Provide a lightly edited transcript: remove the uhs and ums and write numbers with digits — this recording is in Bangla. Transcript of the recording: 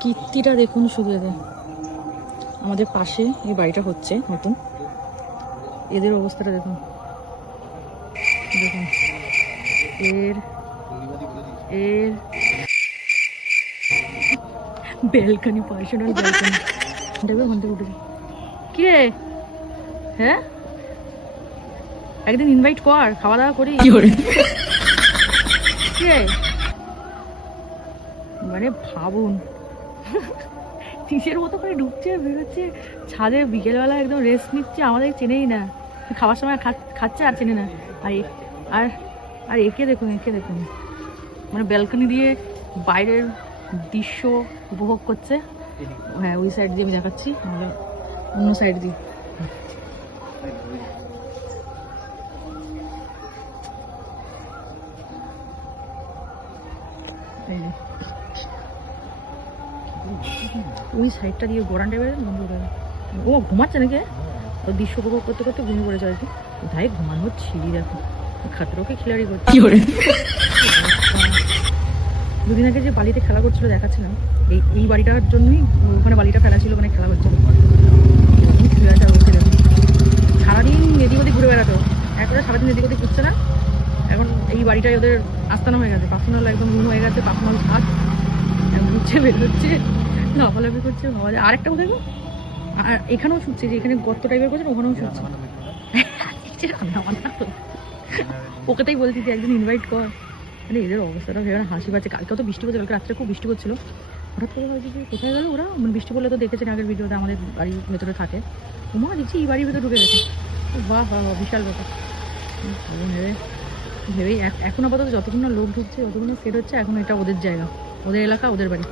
কীর্তিটা দেখুন শুধু এদের। আমাদের পাশে এই বাড়িটা হচ্ছে নতুন, এদের অবস্থাটা দেখুন দেখুন এর এর ব্যালকনি, পার্সোনাল ব্যালকনি দেখবে ওখান থেকে উঠেছে। কি রে? হ্যাঁ একদিন ইনভাইট কর, খাওয়া দাওয়া করি। কি রে মানে ভাবুন চিসের মতো করে ঢুকছে বেরোচ্ছে ছাদে, বিকেলবেলা একদম রেস্ট নিচ্ছে, আমাদের চেনেই না, খাওয়ার সময় খাচ্ছে আর চেনে না। আর আর একে দেখুন, একে দেখুন মানে ব্যালকনি দিয়ে বাইরের দৃশ্য উপভোগ করছে। হ্যাঁ ওই সাইড দিয়ে আমি দেখাচ্ছি, আমাদের অন্য সাইড দিয়ে। ওই সাইডটা দিয়ে গড়ান টাইপের বন্ধু, ও ঘুমাচ্ছে নাকি? ওর দৃশ্য উপভোগ করতে করতে ঘুমিয়ে পড়েছে আর কি। ভাই ঘুমানোর ছিঁড়ি দেখো, খাতরোকে খিলাড়ি করছে। দুদিন আগে যে বালিতে খেলা করছিল দেখাচ্ছিলাম, এই বাড়িটার জন্যই ওখানে বালিটা ফেলা ছিল, ওখানে খেলা করছিল। সারাদিন এদিক ওদিক ঘুরে বেড়াতো, একবারে সারাদিন এদিক ওদিক ঘুরছে না। এখন এই বাড়িটাই ওদের আস্তানা হয়ে গেছে, পার্সোনাল একদম রুম হয়ে গেছে, পার্সোনাল ছাদ। ঘুরছে বেরোচ্ছে, লাফালাফি করছে। আরেকটা কোথায় গো, আর এখানেও শুচ্ছে, যে এখানে গর্ত টাইপের করছে ওখানেও শুচ্ছে। ওকে তাই বলছি যে একদিন ইনভাইট কর। মানে এদের অবস্থাটা ভেবে হাসি পাচ্ছে। কালকেও তো বৃষ্টি পড়ছে, কালকে রাত্রে খুব বৃষ্টি পড়ছিল। হঠাৎ করে হয়েছে যে কোথায় গেল ওরা, মানে বৃষ্টি পড়লে তো দেখেছেন আগের ভিডিওতে আমাদের বাড়ির ভেতরে থাকে, উমা দেখছি এই বাড়ির ভেতরে ঢুকে গেছে। বাহ বাহ বাহ, বিশাল ব্যাপার। ভেবেই এখন আপাতত যতক্ষণ না লোক ঢুকছে, যতক্ষণ সেট হচ্ছে, এখন এটা ওদের জায়গা, ওদের এলাকা, ওদের বাড়ি।